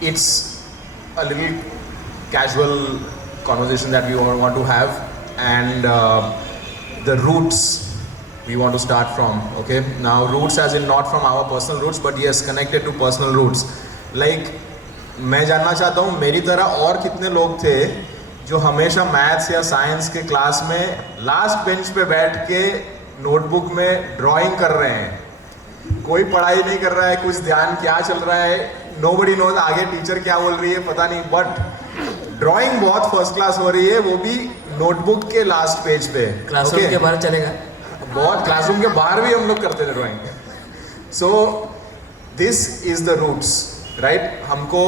it's a little casual conversation that we all want to have, and the roots we want to start from. Okay, now roots as in not from our personal roots, but yes, connected to personal roots. Like, मैं जानना चाहता हूँ मेरी तरह और कितने लोग थे जो हमेशा मैथ्स या साइंस के क्लास में लास्ट बेंच पे बैठ के नोटबुक में ड्राइंग कर रहे हैं. कोई पढ़ाई नहीं कर रहा है, कुछ ध्यान क्या चल रहा है, नोबडी नोज आगे टीचर क्या बोल रही है पता नहीं, बट ड्राइंग बहुत फर्स्ट क्लास हो रही है, वो भी नोटबुक के लास्ट पेज पे. क्लासरूम के बाहर चलेगा, बहुत क्लासरूम के बाहर भी हम लोग करते थे drawing. So this is the roots, right. हमको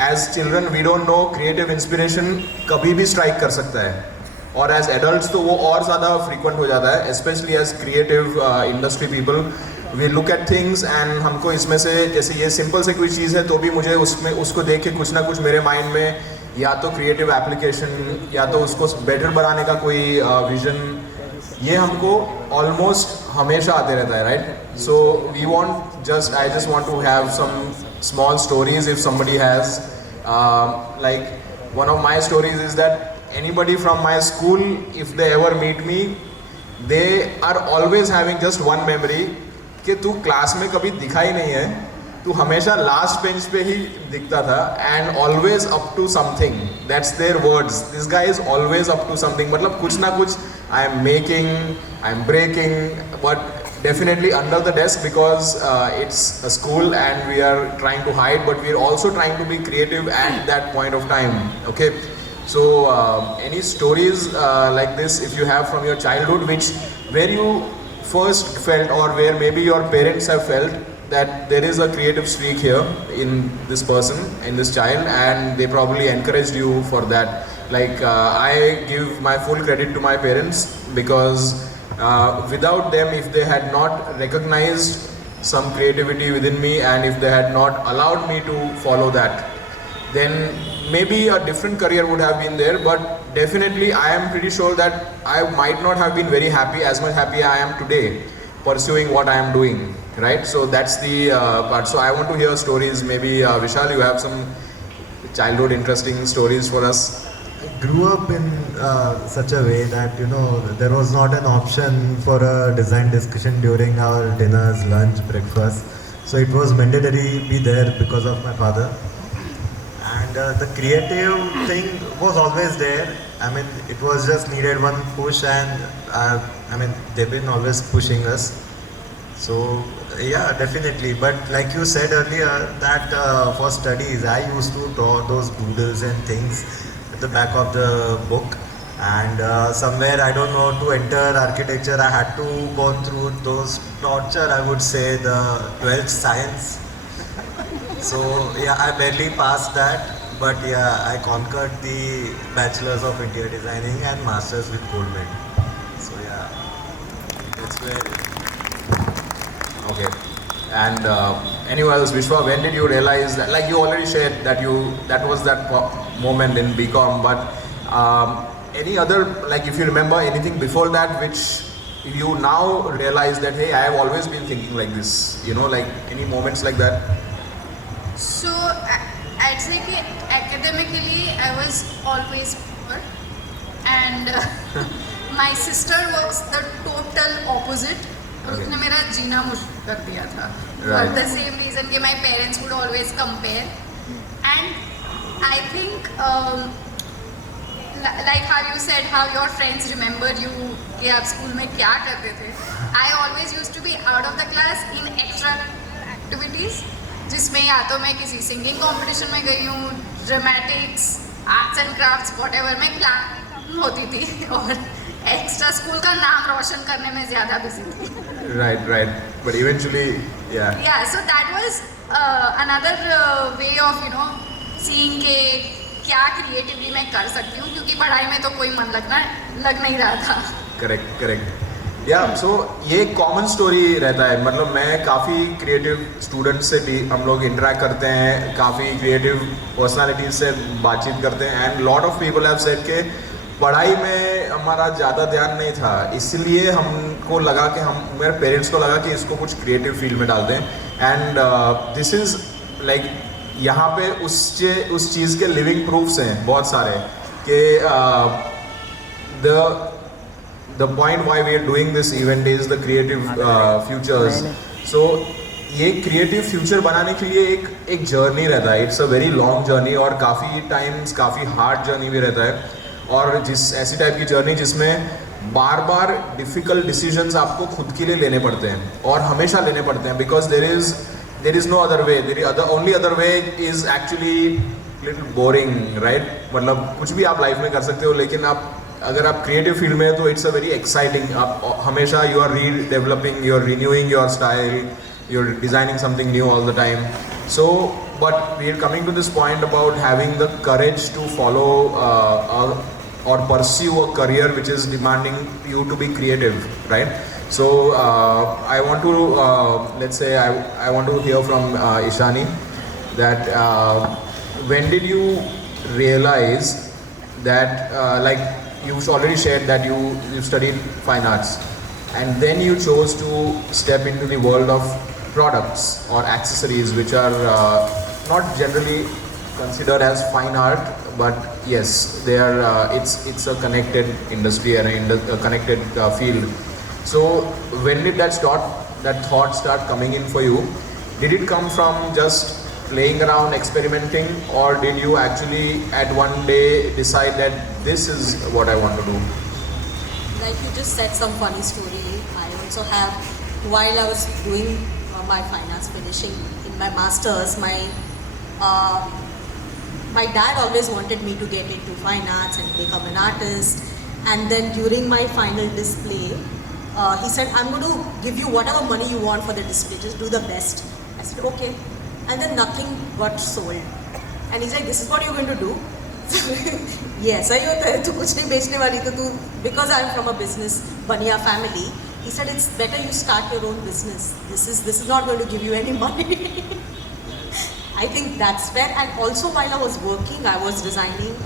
as children we don't know creative inspiration कभी भी स्ट्राइक कर सकता है, और एज एडल्ट्स तो वो और ज़्यादा फ्रीक्वेंट हो जाता है, specially as creative industry people. We look at things and हमको इसमें से, जैसे ये सिंपल से कोई चीज़ है तो भी मुझे उसमें उसको देख के कुछ ना कुछ मेरे माइंड में या तो क्रिएटिव एप्लीकेशन या तो उसको बेटर बनाने का कोई विजन, ये हमको ऑलमोस्ट हमेशा आते रहता है, right. So we want just I just want to have some small stories if somebody has. Like, one of my stories is that anybody from my school, if they ever meet me, they are always having just one memory कि तू class में कभी दिखा ही नहीं है, तू हमेशा last bench पे ही दिखता था, and always up to something. That's their words, this guy is always up to something. मतलब कुछ ना कुछ I am making, I am breaking, but definitely under the desk, because it's a school and we are trying to hide, but we are also trying to be creative at that point of time. Okay, so any stories like this if you have from your childhood, which where you first felt, or where maybe your parents have felt that there is a creative streak here in this person, in this child, and they probably encouraged you for that. Like, I give my full credit to my parents, because without them, if they had not recognized some creativity within me, and if they had not allowed me to follow that, then maybe a different career would have been there. But definitely I am pretty sure that I might not have been very happy, as much happy I am today pursuing what I am doing, right. So that's the part. So I want to hear stories. Maybe Vishal, you have some childhood interesting stories for us. I grew up in such a way that, you know, there was not an option for a design discussion during our dinners, lunch, breakfast. So it was mandatory be there because of my father. And the creative thing was always there. I mean, it was just needed one push, and I mean, they've been always pushing us. So yeah, definitely. But like you said earlier, that for studies, I used to draw those doodles and things at the back of the book, and somewhere, I don't know, to enter architecture I had to go through those torture, I would say, the 12th science. So yeah, I barely passed that, but yeah, I conquered the bachelor's of interior designing and master's with gold medal. So yeah, that's where. Okay. And anyone else, Vishwa, when did you realize that, like you already shared that that was that moment in BCom, but any other, like if you remember anything before that which you now realize that, hey, I have always been thinking like this, you know, like any moments like that? So I'd say that academically I was always poor, and my sister was the total opposite. और उसने मेरा जीना मुश्किल कर दिया था. For the same reason कि my parents would always compare, and I think like how you said how your friends remembered you कि आप स्कूल में क्या करते थे. I always used to be out of the class in extra activities, जिसमें या तो मैं किसी सिंगिंग कंपटीशन में गई हूँ, dramatics, arts and crafts, whatever. मैं क्लास होती थी और एक्स्ट्रा स्कूल का नाम रोशन करने में ज़्यादा बिजी थी. Right. But eventually, yeah. Yeah, so that was another way of, you know, seeing के क्या क्रिएटिवली मैं कर सकती हूँ, क्योंकि पढ़ाई में तो कोई मन लग नहीं रहा था. करेक्ट. या सो ये एक कॉमन स्टोरी रहता है. मतलब मैं काफ़ी क्रिएटिव स्टूडेंट्स से भी हम लोग इंटरेक्ट करते हैं, काफ़ी क्रिएटिव पर्सनालिटीज से बातचीत करते हैं, and lot of people have said के पढ़ाई में हमारा ज़्यादा ध्यान नहीं था, इसलिए हमको लगा कि मेरे पेरेंट्स को लगा कि इसको कुछ क्रिएटिव फील्ड में डाल दें. एंड दिस इज़ लाइक यहाँ पे उस चीज़ के लिविंग प्रूफ्स हैं बहुत सारे कि the point why we are doing this event is the creative futures. So ये क्रिएटिव फ्यूचर बनाने के लिए एक जर्नी रहता है. It's a very long journey और काफ़ी टाइम्स काफ़ी हार्ड जर्नी भी रहता है. और ऐसी टाइप की जर्नी जिसमें बार बार डिफ़िकल्ट डिसीजंस आपको खुद के लिए लेने पड़ते हैं और हमेशा लेने पड़ते हैं, because there is no other way. Only other way is actually little boring, right? मतलब कुछ भी आप लाइफ में कर सकते हो, लेकिन अगर आप क्रिएटिव फील्ड में है तो इट्स अ वेरी एक्साइटिंग. आप हमेशा you are redeveloping, you are renewing your style, you're designing something new all the time. So but we are coming to this point about having the courage to follow or pursue a career which is demanding you to be creative, right? So I want to let's say I want to hear from Ishani that when did you realize that like you've already shared that you studied fine arts and then you chose to step into the world of products or accessories which are not generally considered as fine art, but yes, they are. It's a connected industry and a connected field. So when did that thought start coming in for you? Did it come from just playing around, experimenting, or did you actually at one day decide that this is what I want to do? Like you just said some funny story. I also have, while I was doing my finance, finishing in my masters, my dad always wanted me to get into fine arts and become an artist. And then during my final display, he said, I'm going to give you whatever money you want for the display, just do the best. I said, okay. And then nothing got sold. And he's like, this is what you're going to do? Yes, I होता है तो कुछ नहीं बेचने वाली तो तू, because I'm from a business Bania family, he said it's better you start your own business. This is not going to give you any money. I think that's fair. And also while I was working, I was designing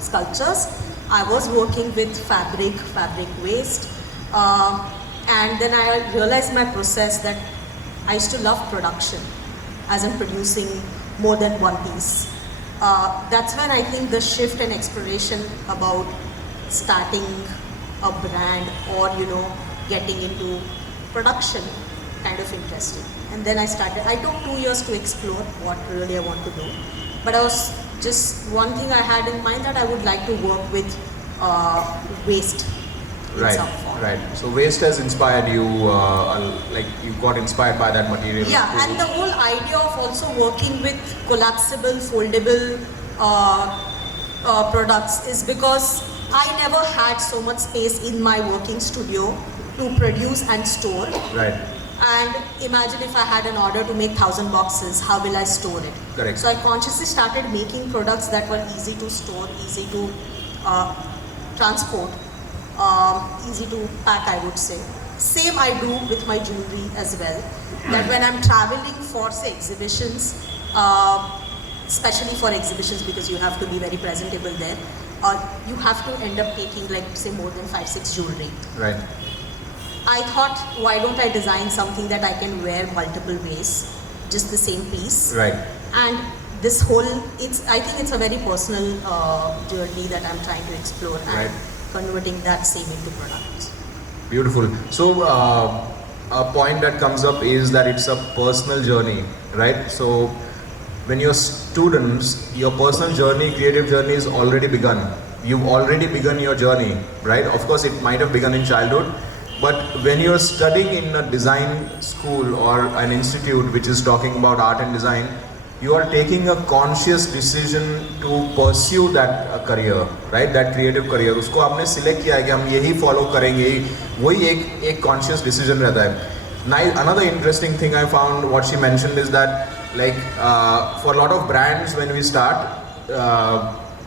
sculptures. I was working with fabric waste, and then I realized my process that I used to love production, as in producing more than one piece. That's when I think the shift and exploration about starting a brand or getting into production kind of interesting. And then I took 2 years to explore what really I want to do, but I was just one thing I had in mind that I would like to work with waste in some form. Right. So waste has inspired you, like you got inspired by that material. Yeah, and the whole idea of also working with collapsible, foldable products is because I never had so much space in my working studio to produce and store. Right. And imagine if I had an order to make 1,000 boxes, how will I store it? Correct. So I consciously started making products that were easy to store, easy to transport, easy to pack, I would say. Same I do with my jewelry as well. That when I'm traveling for say exhibitions, especially for exhibitions because you have to be very presentable there, you have to end up taking like say more than 5-6 jewelry. Right. I thought, why don't I design something that I can wear multiple ways, just the same piece. Right. And this whole, I think it's a very personal journey that I'm trying to explore and Right. converting that same into products. Beautiful. So a point that comes up is that it's a personal journey, right? So when you're students, your personal journey, creative journey is already begun. You've already begun your journey, right? Of course, it might have begun in childhood, but when you're studying in a design school or an institute which is talking about art and design, you are taking a conscious decision to pursue that career, right? That creative career. उसको आपने select किया है कि हम यही follow करेंगे, वही एक conscious decision रहता है. Now, another interesting thing I found, what she mentioned is that like for a lot of brands when we start,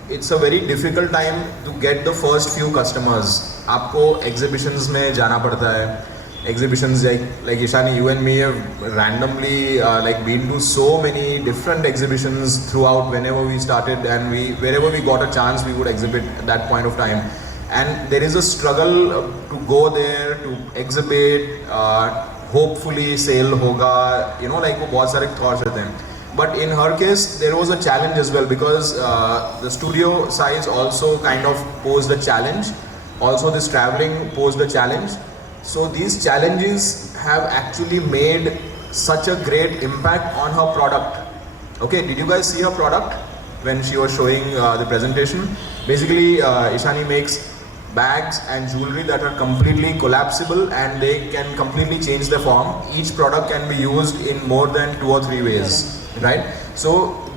it's a very difficult time to get the first few customers. आपको exhibitions में जाना पड़ता है. Exhibitions like Ishani, you and me have randomly like been to so many different exhibitions throughout whenever we started, and wherever we got a chance we would exhibit at that point of time. And there is a struggle to go there to exhibit. Hopefully sale होगा, like वो बहुत सारे thoughts रहते हैं. but in her case there was a challenge as well, because the studio size also kind of posed a challenge. Also this traveling posed a challenge. So these challenges have actually made such a great impact on her product. Okay, did you guys see her product when she was showing the presentation? Basically, Ishani makes bags and jewelry that are completely collapsible and they can completely change the form. Each product can be used in more than 2 or 3 ways, right? So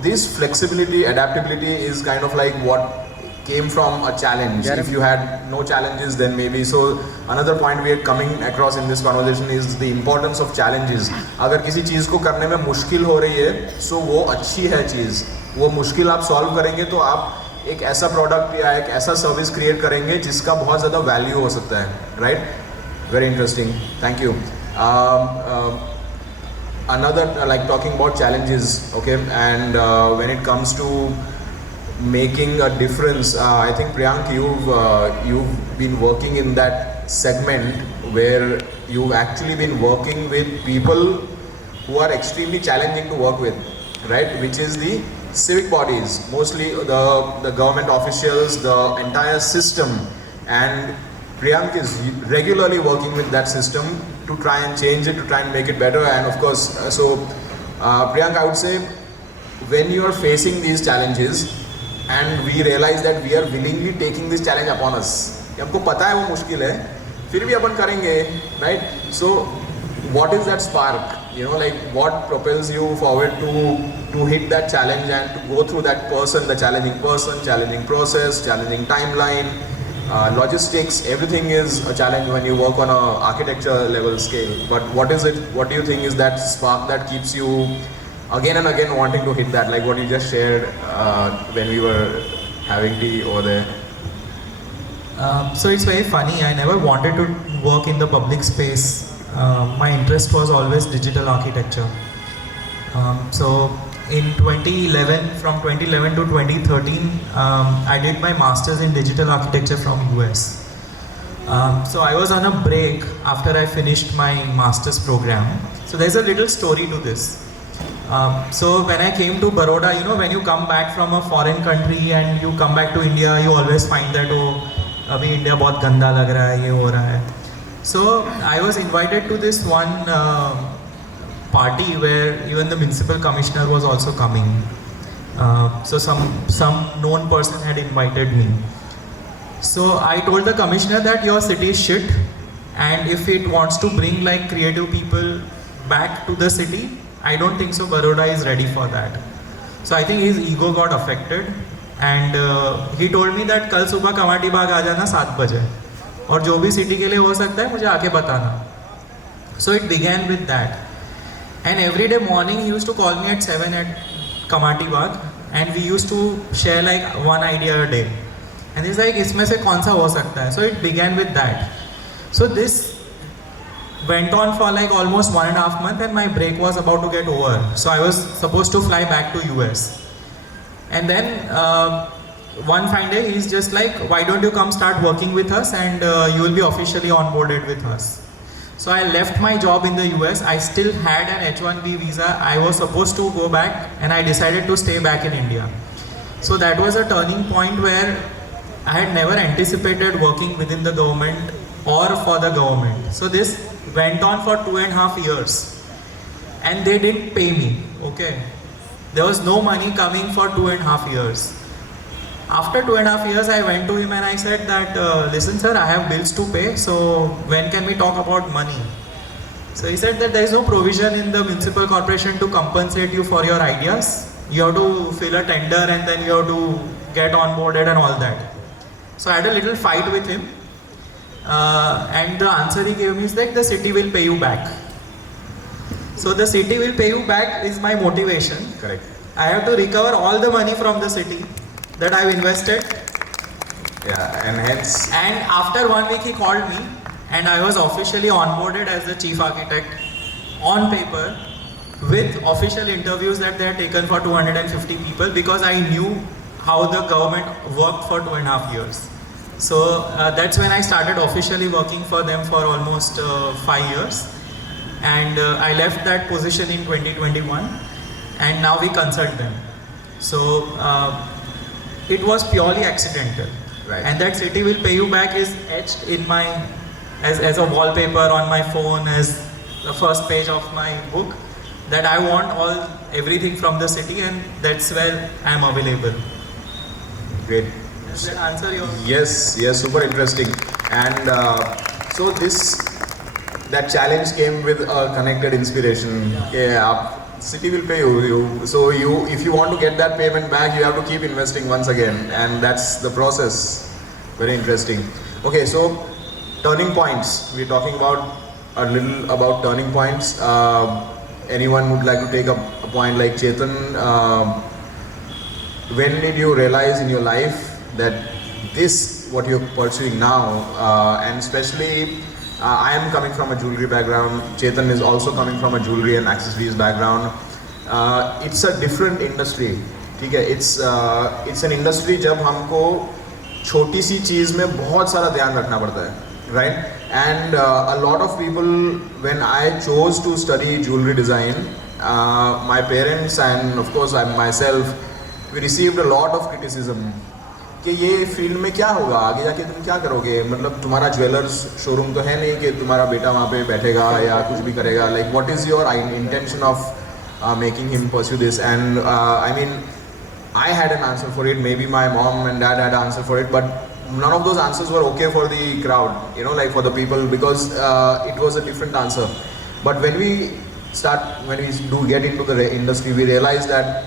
this flexibility, adaptability is kind of like what came from a challenge. If you had no challenges, then maybe. So another point we are coming across in this conversation is the importance of challenges. अगर किसी चीज़ को करने में मुश्किल हो रही है, so वो अच्छी है चीज़. वो मुश्किल आप सॉल्व करेंगे तो आप एक ऐसा प्रोडक्ट या एक ऐसा सर्विस क्रिएट करेंगे जिसका बहुत ज़्यादा वैल्यू हो सकता है, right? Very interesting, thank you. Another like talking about challenges, okay, and when it comes to making a difference, I think Priyank, you've been working in that segment where you've actually been working with people who are extremely challenging to work with, right? Which is the civic bodies, mostly the government officials, the entire system, and Priyank is regularly working with that system to try and change it, to try and make it better. And of course, Priyank, I would say, when you are facing these challenges and we realize that we are willingly taking this challenge upon us, हमको पता है वो मुश्किल है, फिर भी अपन करेंगे, right? So what is that spark? You know, like what propels you forward to hit that challenge and to go through that the challenging person, challenging process, challenging timeline, logistics, everything is a challenge when you work on a architecture level scale. But what is it, what do you think is that spark that keeps you again and again wanting to hit that, like what you just shared when we were having tea over there? So it's very funny, I never wanted to work in the public space. My interest was always digital architecture. So in 2011, from 2011 to 2013, I did my master's in digital architecture from US. So I was on a break after I finished my master's program. So there's a little story to this. So when I came to Baroda, you know, when you come back from a foreign country and you come back to India, you always find that, oh, अभी India बहुत गंदा लग रहा है, ये हो रहा है. So I was invited to this one party where even the municipal commissioner was also coming. So some known person had invited me. So I told the commissioner that your city is shit, and if it wants to bring like creative people back to the city, I don't think so Baroda is ready for that. So I think his ego got affected, and he told me that कल सुबह कमाटी बाग आ जाना 7 बजे, और जो भी city के लिए हो सकता है मुझे आके बताना. So it began with that, and every day morning he used to call me at 7 at Kamati Bagh, and we used to share like one idea a day, and he's like इसमें से कौन सा हो सकता है. So it began with that. So this went on for like almost 1.5 months, and my break was about to get over. So I was supposed to fly back to US, and then one fine day he's just like, why don't you come start working with us, and you will be officially onboarded with us. So I left my job in the US. I still had an H1B visa. I was supposed to go back, and I decided to stay back in India. So that was a turning point where I had never anticipated working within the government or for the government. So this went on for 2.5 years, and they didn't pay me, okay? There was no money coming for 2.5 years. After 2.5 years, I went to him and I said that, listen sir, I have bills to pay, so when can we talk about money? So he said that there is no provision in the municipal corporation to compensate you for your ideas. You have to fill a tender, and then you have to get onboarded and all that. So I had a little fight with him, and the answer he gave me is that the city will pay you back. So the city will pay you back is my motivation. Correct. I have to recover all the money from the city that I've invested. Yeah, and hence. And after 1 week he called me, and I was officially onboarded as the chief architect on paper, with official interviews that they had taken for 250 people, because I knew how the government worked for 2.5 years. So that's when I started officially working for them for almost 5 years. And I left that position in 2021, and now we consult them. So it was purely accidental. Right. And that city will pay you back is etched in my, as a wallpaper on my phone, as the first page of my book, that I want everything from the city, and that's where I am available. Great. Does that answer your? Yes, super interesting. And so that challenge came with a connected inspiration. Yeah, city will pay you. So if you want to get that payment back, you have to keep investing once again, and that's the process. Very interesting. Okay, so turning points. We're talking a little about turning points. Anyone would like to take a point like Chetan? When did you realize in your life that what you're pursuing now, and especially I am coming from a jewelry background, Chetan is also coming from a jewelry and accessories background. It's a different industry, ठीक है? It's an industry जब हमको छोटी सी चीज़ में बहुत सारा ध्यान रखना पड़ता है, right? And a lot of people, when I chose to study jewelry design, my parents and of course I myself, we received a lot of criticism कि ये फील्ड में क्या होगा, आगे जाके तुम क्या करोगे, मतलब तुम्हारा ज्वेलर्स शोरूम तो है नहीं कि तुम्हारा बेटा वहाँ पे बैठेगा या कुछ भी करेगा, like what is your intention of making him pursue this. And I mean I had an answer for it, maybe my mom and dad had an answer for it, but none of those answers were okay for the crowd, you know, like for the people, because it was a different answer. But when we do get into the industry, we realize that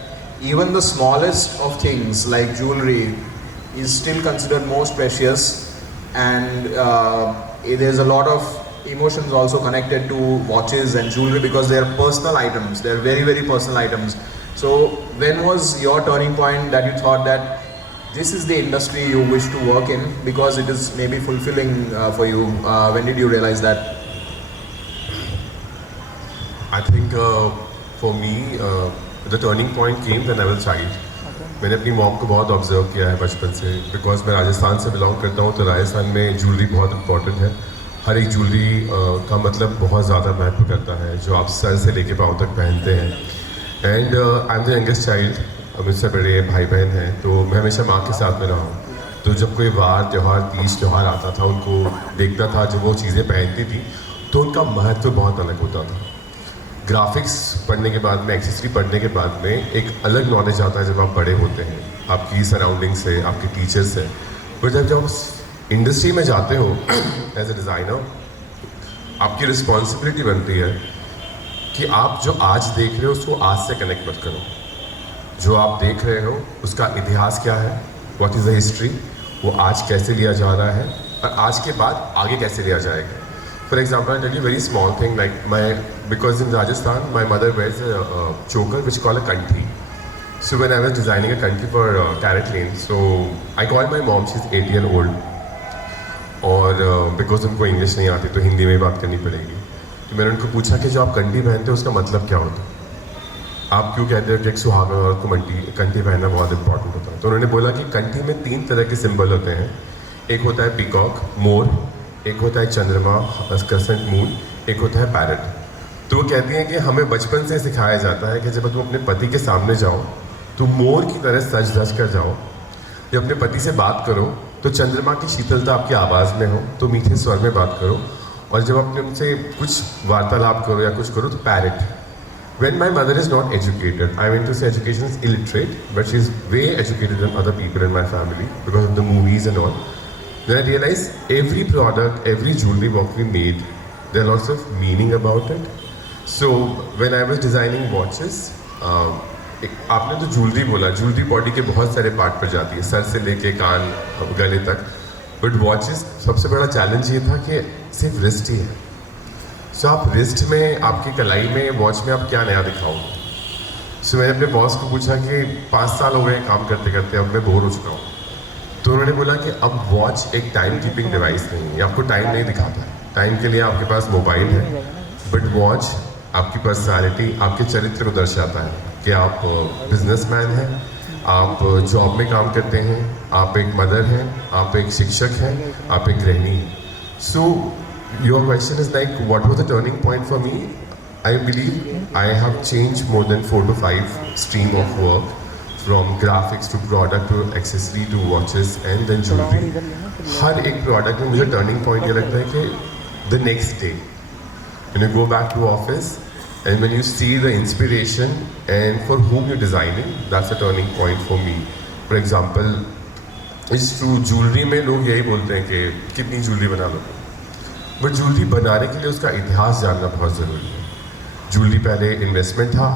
even the smallest of things like jewelry is still considered most precious, and there's a lot of emotions also connected to watches and jewelry because they are personal items, they are very, very personal items. So when was your turning point that you thought that this is the industry you wish to work in because it is maybe fulfilling for you? When did you realize that? I think for me the turning point came when I was a child. मैंने अपनी mom को बहुत observe किया है बचपन से, because मैं राजस्थान से बिलोंग करता हूँ, तो राजस्थान में ज्वेलरी बहुत इंपॉर्टेंट है. हर एक ज्वेलरी का मतलब बहुत ज़्यादा महत्व करता है, जो आप सर से लेके पाँव तक पहनते हैं. And I am the youngest child, मुझसे बड़े भाई बहन हैं, तो मैं हमेशा माँ के साथ में रहा हूँ. तो जब कोई वार त्यौहार तीज त्यौहार आता था, उनको देखता था, जब वो चीज़ें पहनती थी तो उनका महत्व बहुत अलग होता था. ग्राफिक्स पढ़ने के बाद में, एक्सेसरी पढ़ने के बाद में एक अलग नॉलेज आता है जब आप बड़े होते हैं, आपकी सराउंडिंग से, आपके टीचर से. पर जब उस इंडस्ट्री में जाते हो एज ए डिज़ाइनर, आपकी रिस्पॉन्सिबिलिटी बनती है कि आप जो आज देख रहे हो उसको आज से कनेक्ट मत करो. जो आप देख रहे हो उसका इतिहास क्या है, व्हाट इज़ द हिस्ट्री, वो आज कैसे लिया जा रहा है और आज के बाद आगे कैसे लिया जाएगा. For example, I'll tell you a very small thing, because in Rajasthan, my mother wears a choker which is called a kanthi. So when I was designing a kanthi for Carrot Lane, so I called my mom, she's 8 years old. और because उनको English नहीं आती तो हिंदी में बात करनी पड़ेगी. तो मैंने उनको पूछा कि जो आप कंठी पहनते हो उसका मतलब क्या होता है, आप क्यों कहते हो कि एक सुहागन औरत को कंठी पहनना बहुत इंपॉर्टेंट होता है. तो उन्होंने बोला कि कंठी में 3 तरह के सिंबल होते हैं. एक होता है पीकॉक, मोर, एक होता है चंद्रमा, क्रेसेंट मून, एक होता है पैरट. तो वो कहती हैं कि हमें बचपन से सिखाया जाता है कि जब तुम अपने पति के सामने जाओ तो मोर की तरह सज धज कर जाओ. जब अपने पति से बात करो तो चंद्रमा की शीतलता आपकी आवाज़ में हो तो मीठे स्वर में बात करो, और जब अपने उनसे कुछ वार्तालाप करो या कुछ करो तो parrot. When my mother is not educated, I mean to say education is illiterate, but she is way educated than other people in my family because of the movies and all. Then I realized every product, every jewelry what we made, there are lots of meaning about it. So when I was designing watches, आपने तो jewellery बोला, jewellery body के बहुत सारे part पर जाती है, sir से लेके कान गले तक. बट वॉचेस सबसे बड़ा चैलेंज ये था कि सिर्फ रिस्ट ही है. सो आप रिस्ट में, आपकी कलाई में, वॉच में आप क्या नया दिखाओगे. सो मैंने अपने बॉस को पूछा कि 5 साल हो गए काम करते करते, अब मैं बोर हो चुका हूँ. तो उन्होंने बोला कि अब वॉच एक टाइम कीपिंग डिवाइस नहीं है, आपको टाइम नहीं दिखाता है. टाइम के लिए आपके पास मोबाइल है, बट वॉच आपकी पर्सनालिटी, आपके चरित्र को दर्शाता है कि आप बिजनेसमैन हैं, आप जॉब में काम करते हैं, आप एक मदर हैं, आप एक शिक्षक हैं, आप एक गृहिणी हैं. So your question is like what was the turning point for me. I believe I have changed more than 4 to 5 stream of work, from graphics to product to accessory to watches and then jewelry. हर एक product में मुझे turning point ये लगता है कि the next day when you go back to office and when you see the inspiration and for whom you're designing, that's a turning point for me. For example, इस jewellery में लोग यही बोलते हैं कि कितनी ज्वेलरी बना लो, बट ज्वेलरी बनाने के लिए उसका इतिहास जानना बहुत ज़रूरी है. ज्वेलरी पहले इन्वेस्टमेंट था.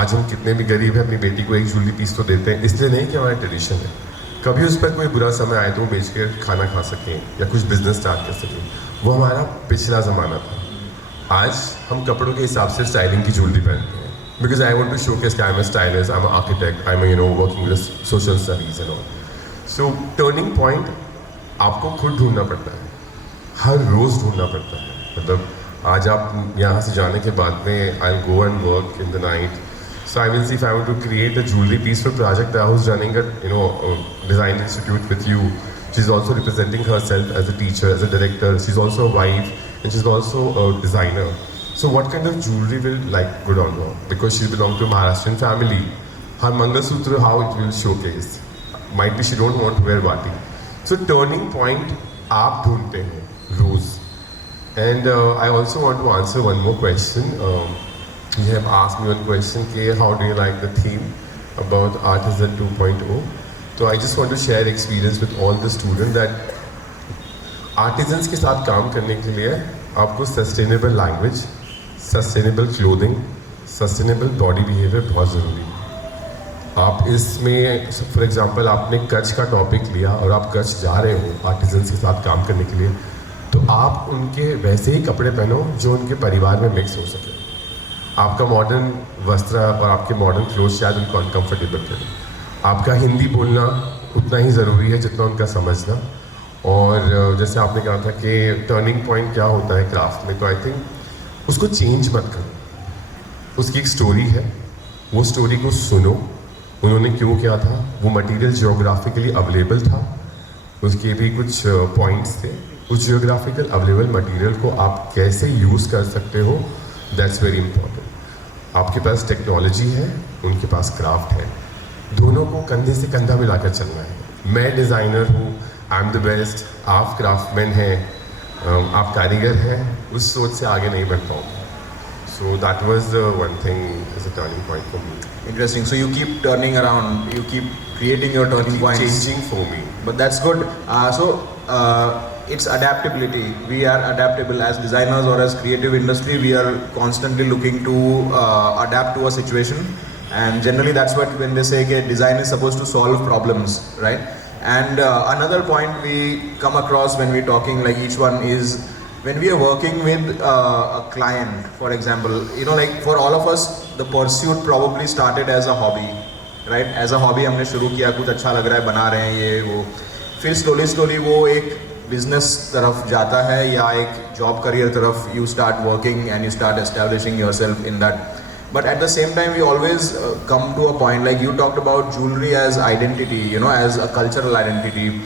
आज हम कितने भी गरीब हैं अपनी बेटी को एक ज्वेलरी पीस तो देते हैं, इसलिए नहीं कि हमारा ट्रेडिशन है. कभी उस पर कोई बुरा समय आए तो वो बेच के खाना खा सकें या कुछ बिजनेस स्टार्ट कर सकें. वो हमारा पिछला ज़माना था. आज हम कपड़ों के हिसाब से स्टाइलिंग की ज्वेलरी पहनते हैं, because I want to showcase I am a stylist, I am architect, I am working with social studies and all. So turning point आपको खुद ढूंढना पड़ता है, हर रोज़ ढूंढना पड़ता है. मतलब आज आप यहाँ से जाने के बाद में I go and work in the night. So I will see if I want to create a jewellery piece for project I was running a design institute with you. She is also representing herself as a teacher, as a director. She is also a wife and she's also a designer. So what kind of jewelry will like good on her? Because she belongs to a Maharashtrian family. Her Mangalsutra, how it will showcase. Might be she don't want to wear bati. So turning point आप ढूंढते हैं रोज. And I also want to answer one more question. You have asked me one question कि how do you like the theme about Artisan 2.0? So I just want to share experience with all the students that artisans के साथ काम करने के लिए आपको sustainable language, sustainable clothing, sustainable body behaviour बहुत ज़रूरी है. आप इसमें फॉर एग्जांपल आपने कच्छ का टॉपिक लिया और आप कच्छ जा रहे हो आर्टिजन्स के साथ काम करने के लिए, तो आप उनके वैसे ही कपड़े पहनो जो उनके परिवार में मिक्स हो सके. आपका मॉडर्न वस्त्र और आपके मॉडर्न क्लोथ शायद उनको अनकम्फर्टेबल करे. आपका हिंदी बोलना उतना ही ज़रूरी है जितना उनका समझना. और जैसे आपने कहा था कि टर्निंग पॉइंट क्या होता है क्राफ्ट में, तो आई थिंक उसको चेंज मत करो. उसकी एक स्टोरी है, वो स्टोरी को सुनो. उन्होंने क्यों किया था, वो मटेरियल जियोग्राफिकली अवेलेबल था, उसके भी कुछ पॉइंट्स थे. उस जियोग्राफिकल अवेलेबल मटेरियल को आप कैसे यूज़ कर सकते हो, दैट्स वेरी इंपॉर्टेंट. आपके पास टेक्नोलॉजी है, उनके पास क्राफ्ट है, दोनों को कंधे से कंधा मिलाकर चलना है. मैं डिज़ाइनर हूँ, आई एम द बेस्ट, आप क्राफ्टमैन हैं, आप कारीगर हैं, उस सोच से आगे नहीं बढ़ पाओ. So that was the one thing is a turning point for me. Interesting. So you keep turning around, you keep creating your turning points. Changing for me. But that's good. It's adaptability. We are adaptable as designers or as creative industry. We are constantly looking to adapt to a situation. And generally that's what when they say that design is supposed to solve problems, right? And another point we come across when we're talking like each one is when we are working with a client, for example, like for all of us, the pursuit probably started as a hobby, right? As a hobby हमने शुरू किया, कुछ अच्छा लग रहा है, बना रहे हैं ये वो, फिर slowly वो एक business तरफ जाता है या एक job career तरफ you start working and you start establishing yourself in that. But at the same time, we always come to a point like you talked about jewelry as identity, as a cultural identity.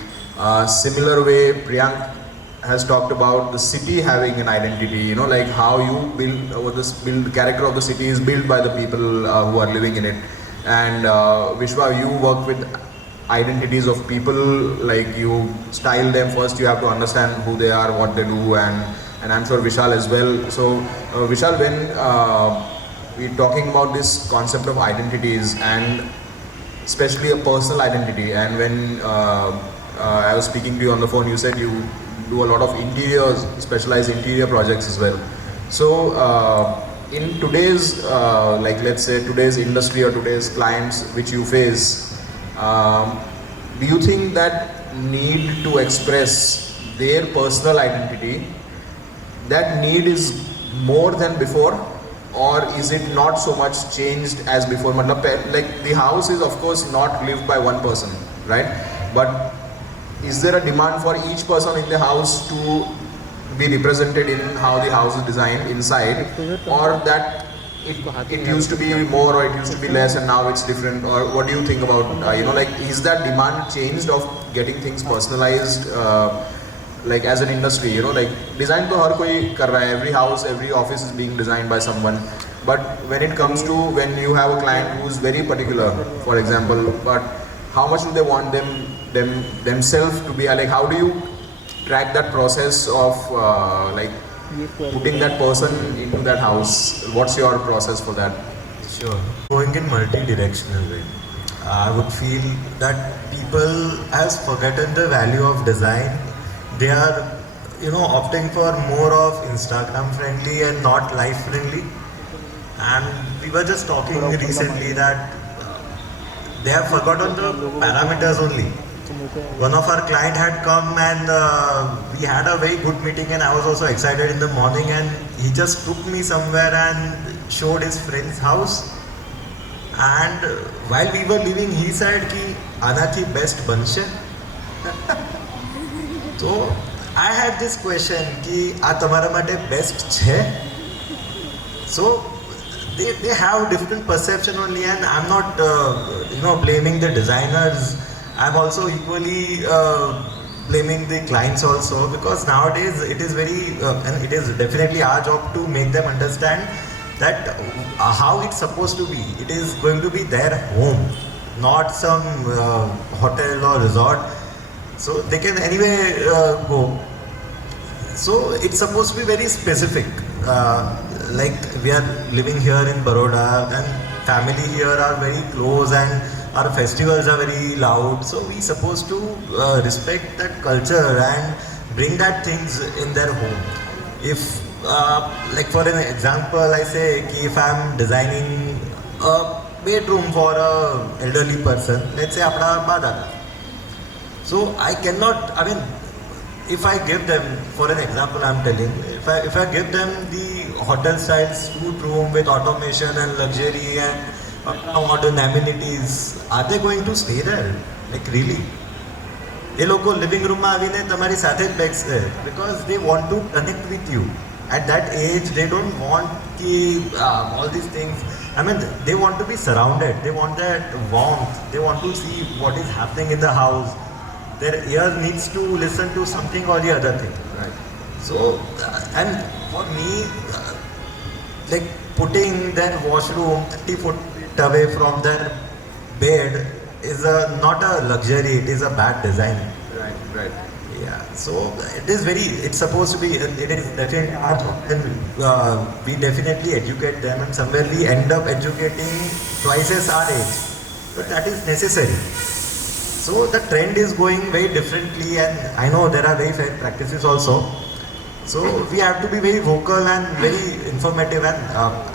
Similar way, Priyank has talked about the city having an identity, like how you build, or the character of the city is built by the people who are living in it. And Vishwa, you work with identities of people, like you style them first, you have to understand who they are, what they do, and I'm sure Vishal as well. So Vishal, when we're talking about this concept of identities and especially a personal identity, and when I was speaking to you on the phone, you said you do a lot of interiors, specialized interior projects as well. So in today's like let's say today's industry or today's clients which you face, do you think that need to express their personal identity, that need is more than before, or is it not so much changed as before? Like the house is of course not lived by one person, right? But is there a demand for each person in the house to be represented in how the house is designed inside, or that it used to be more or it used to be less and now it's different? Or what do you think about like is that demand changed of getting things personalized, like as an industry, like design to har koi kar raha hai, every house, every office is being designed by someone, but when it comes to when you have a client who is very particular, for example, but how much do they want themselves to be, like how do you track that process of like putting that person into that house? What's your process for that? Sure. Going in multi-directional way. I would feel that people has forgotten the value of design. They are, opting for more of Instagram friendly and not life friendly. And we were just talking recently that they have forgotten the parameters only. One of our client had come and we had a very good meeting, and I was also excited in the morning, and he just took me somewhere and showed his friend's house. And while we were leaving, he said कि आना की best बनशे. So I had this question कि आ तुम्हारा माटे best छे? So they have different perception only, and I'm not blaming the designers. I'm also equally blaming the clients also, because nowadays it is very and it is definitely our job to make them understand that how it's supposed to be. It is going to be their home, not some hotel or resort. So they can anyway go. So it's supposed to be very specific. Like we are living here in Baroda, and family here are very close, and our festivals are very loud. So we supposed to respect that culture and bring that things in their home. If like for an example, I say if I'm designing a bedroom for a elderly person, let's say apna badada. So I cannot, if I give them, for an example I'm telling, if I give them the hotel style suite room with automation and luxury and modern amenities, are they going to stay there? Like really? એ લોકો living રૂમમાં આવીને તમારી સાથે જ બેસશે, because they want to connect with you. At that age, they don't want all these things. They want to be surrounded. They want that warmth. They want to see what is happening in the house. Their ear needs to listen to something or the other thing. Right. So, and for me, like putting their washroom 30 feet away from their bed is not a luxury, it is a bad design. Right. Yeah, so it's supposed to be, it is definitely our job, and we definitely educate them, and somewhere we end up educating twice as our age. But that is necessary. So the trend is going very differently, and I know there are very fair practices also. So we have to be very vocal and very informative, and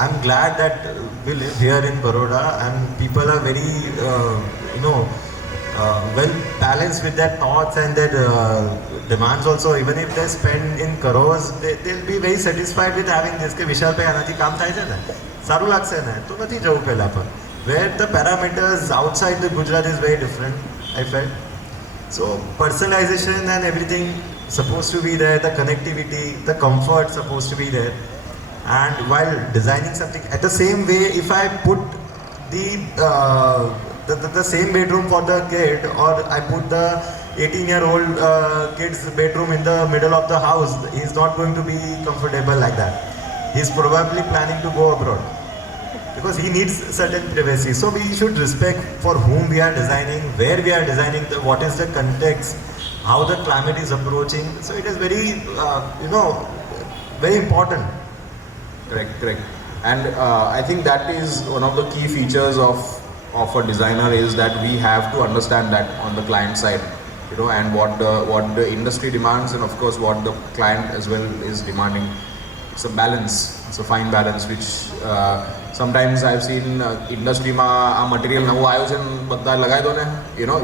I'm glad that we live here in Baroda, and people are very, well balanced with their thoughts and their demands also. Even if they spend in crores, they'll be very satisfied with having this. કે વિશાલ ભાઈ આનાથી કામ થાય છે ને, સારું લાગશે ને, તો નથી જવું પહેલા પર. Where the parameters outside the Gujarat is very different, I felt. So personalization and everything supposed to be there, the connectivity, the comfort supposed to be there. And while designing something, at the same way, if I put the same bedroom for the kid, or I put the 18-year-old kid's bedroom in the middle of the house, he's not going to be comfortable like that. He's probably planning to go abroad, because he needs certain privacy. So we should respect for whom we are designing, where we are designing, what is the context, how the climate is approaching. So it is very, very important. Correct. And I think that is one of the key features of a designer, is that we have to understand that on the client side, and what the industry demands, and of course what the client as well is demanding. It's a balance. It's a fine balance, which sometimes I've seen industry ma a material navu ayo છે બધા લગાઈ દો ને,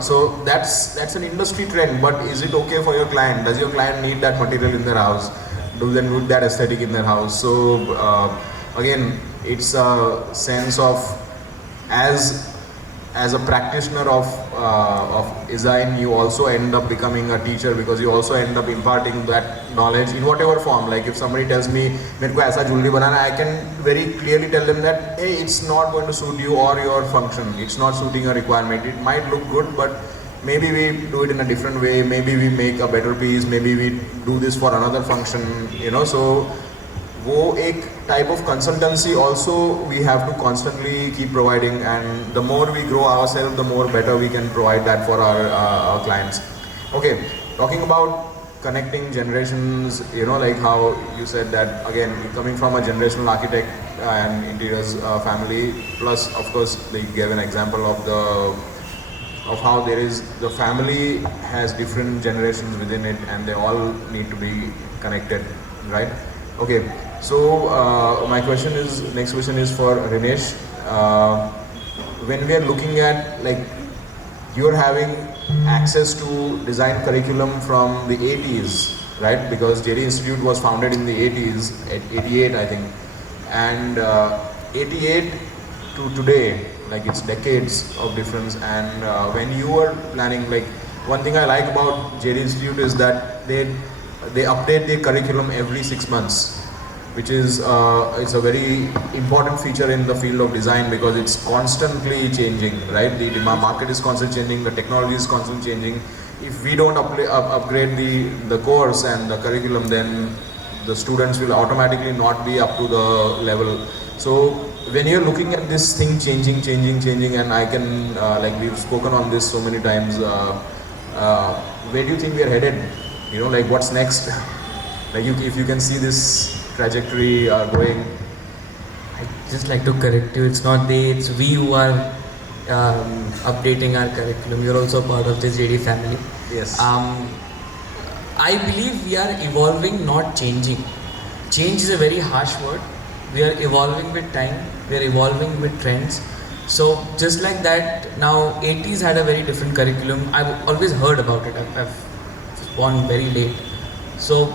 so that's an industry trend. But is it okay for your client? Does your client need that material in their house? Do they need that aesthetic in their house? So again, it's a sense of, as a practitioner of design, you also end up becoming a teacher, because you also end up imparting that knowledge in whatever form. Like if somebody tells me मेरे को ऐसा jewelry बनाना है, I can very clearly tell them that, hey, it's not going to suit you or your function. It's not suiting your requirement. It might look good, but maybe we do it in a different way. Maybe we make a better piece. Maybe we do this for another function. So वो एक type of consultancy also we have to constantly keep providing, and the more we grow ourselves, the more better we can provide that for our clients. Okay, talking about connecting generations, you know, like how you said that, again, coming from a generational architect and interiors family, plus of course they gave an example of how there is, the family has different generations within it and they all need to be connected, right? Okay, so next question is for Rinesh. When we are looking at, like, you're having access to design curriculum from the 80s, right? Because JD Institute was founded in the 80s, at 88 I think, and 88 to today, like, it's decades of difference. And when you were planning, like, one thing I like about JD Institute is that they update their curriculum every 6 months, which is it's a very important feature in the field of design because it's constantly changing, right? The market is constantly changing, the technology is constantly changing. If we don't upgrade the course and the curriculum, then the students will automatically not be up to the level. So when you're looking at this thing changing, and I can, like, we've spoken on this so many times, where do you think we are headed? You know, like, what's next? Like, if you can see this trajectory going. I just like to correct you. It's not they, it's we who are updating our curriculum. You're also part of this JD family. Yes. I believe we are evolving, not changing. Change is a very harsh word. We are evolving with time. We are evolving with trends. So just like that, now 80s had a very different curriculum. I've always heard about it. I've born very late. So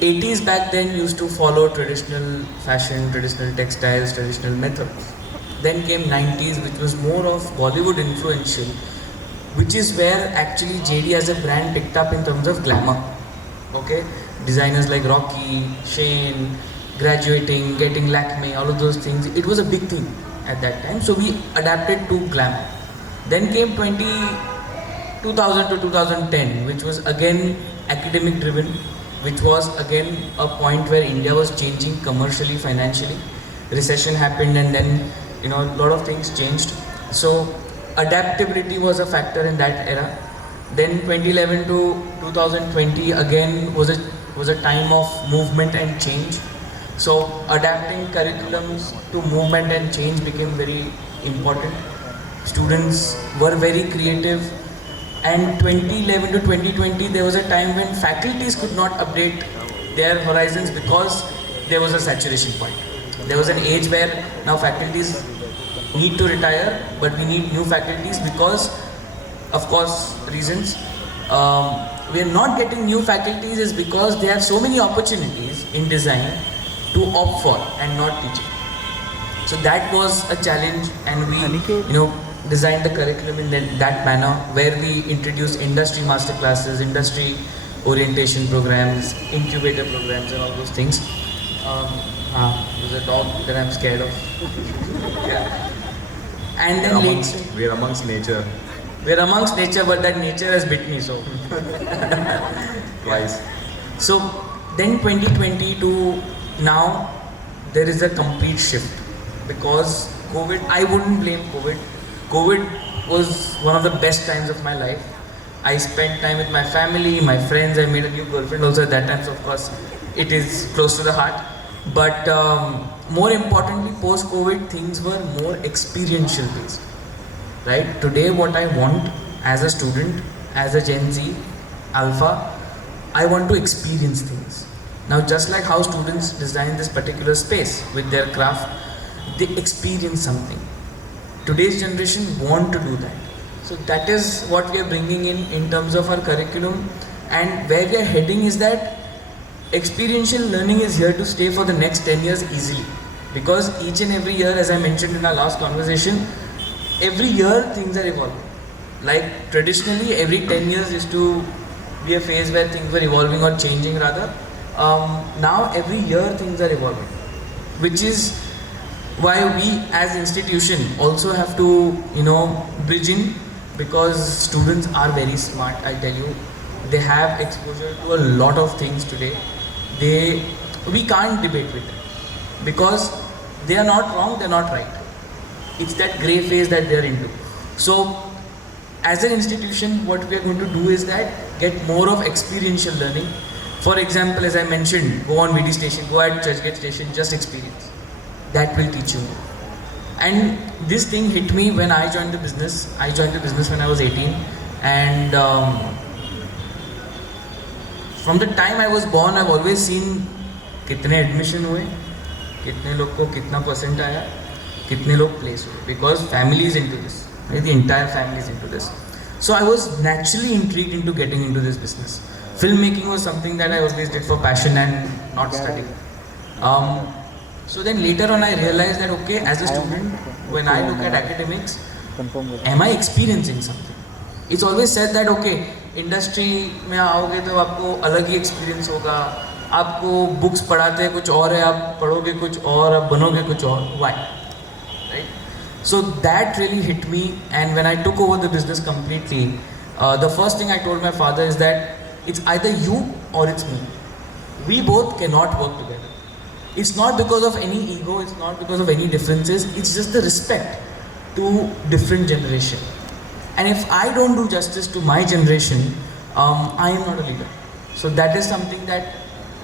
80s back then used to follow traditional fashion, traditional textiles, traditional methods. Then came 90s, which was more of Bollywood influential, which is where actually JD as a brand picked up in terms of glamour. Okay, designers like Rocky, Shane, graduating, getting Lakme, all of those things. It was a big thing at that time. So we adapted to glamour. Then came 2000 to 2010, which was again academic driven, which was again a point where India was changing commercially, financially. Recession happened and then, a lot of things changed. So adaptability was a factor in that era. Then 2011 to 2020 again was a time of movement and change. So adapting curriculums to movement and change became very important. Students were very creative. And 2011 to 2020, there was a time when faculties could not update their horizons because there was a saturation point. There was an age where now faculties need to retire, but we need new faculties because, of course, reasons. We are not getting new faculties is because there are so many opportunities in design to opt for and not teaching. So that was a challenge, and we, designed the curriculum in that manner, where we introduced industry master classes, industry orientation programs, incubator programs, and all those things. There's a dog that I'm scared of. Yeah. And then We're amongst nature. We're amongst nature, but that nature has bit me, so. Twice. So then 2020 to now, there is a complete shift because COVID, I wouldn't blame COVID. COVID was one of the best times of my life. I spent time with my family, my friends. I made a new girlfriend also at that time, so of course it is close to the heart. But more importantly, post-COVID, things were more experiential based. Right? Today what I want as a student, as a Gen Z, Alpha, I want to experience things. Now just like how students design this particular space with their craft, they experience something. Today's generation want to do that. So that is what we are bringing in terms of our curriculum, and where we are heading is that experiential learning is here to stay for the next 10 years easily, because each and every year, as I mentioned in our last conversation, every year things are evolving. Like traditionally every 10 years used to be a phase where things were evolving or changing rather. Now every year things are evolving, which is why we as institution also have to bridge in, because students are very smart. I tell you, they have exposure to a lot of things today. They We can't debate with them because they are not wrong, they're not right. It's that grey phase that they're into. So as an institution, what we are going to do is that get more of experiential learning. For example, as I mentioned, go on VD station, go at Churchgate station, just experience. That will teach you more. And this thing hit me when I joined the business. I joined the business when I was 18, and from the time I was born, I've always seen कितने admission हुए, कितने लोग को कितना percent आया, कितने लोग place हुए, because family is into this, right? The entire family is into this. So I was naturally intrigued into getting into this business. Filmmaking was something that I always did for passion and not studying. So then later on I realized that okay, as a student, when I look at academics, am I experiencing something? It's always said that okay, industry में आओगे तो आपको अलग ही experience होगा, आपको books पढ़ाते हैं कुछ और है, आप पढ़ोगे कुछ और, आप बनोगे कुछ और. Why? Right? So that really hit me, and when I took over the business completely, the first thing I told my father is that it's either you or it's me. We both cannot work together. It's not because of any ego, it's not because of any differences, it's just the respect to different generation. And if I don't do justice to my generation, I am not a leader. So that is something that,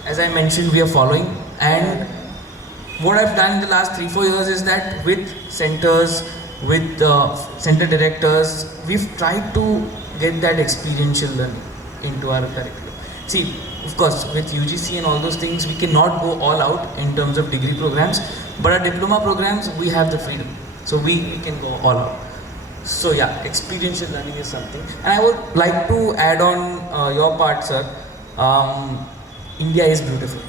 as I mentioned, we are following. And what I've done in the last 3-4 years is that with centers, with center directors, we've tried to get that experiential learning into our curriculum. See, of course, with UGC and all those things, we cannot go all out in terms of degree programs, but our diploma programs, we have the freedom. So we can go all out. So yeah, experiential learning is something. And I would like to add on your part, sir. India is beautiful.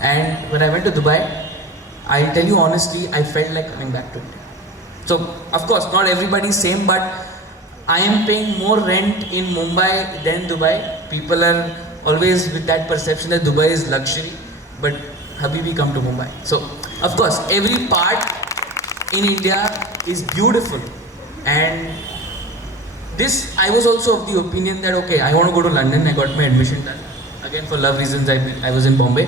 And when I went to Dubai, I tell you honestly, I felt like coming back to India. So, of course, not everybody is same, but I am paying more rent in Mumbai than Dubai. People are always with that perception that Dubai is luxury, but Habibi, come to Mumbai. So, of course, every part in India is beautiful. And this, I was also of the opinion that, okay, I want to go to London, I got my admission done. Again, for love reasons, I was in Bombay.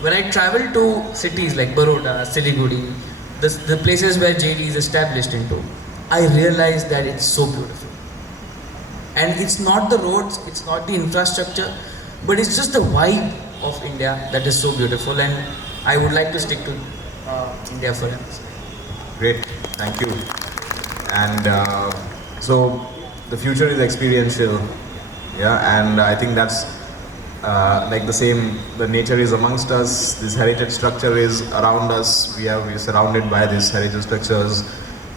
When I traveled to cities like Baroda, Siliguri, the places where JD is established into, I realized that it's so beautiful. And it's not the roads, it's not the infrastructure, but it's just the vibe of India that is so beautiful, and I would like to stick to India forever. Great, thank you. And so the future is experiential, yeah, and I think that's like the same, the nature is amongst us, this heritage structure is around us, we're surrounded by these heritage structures,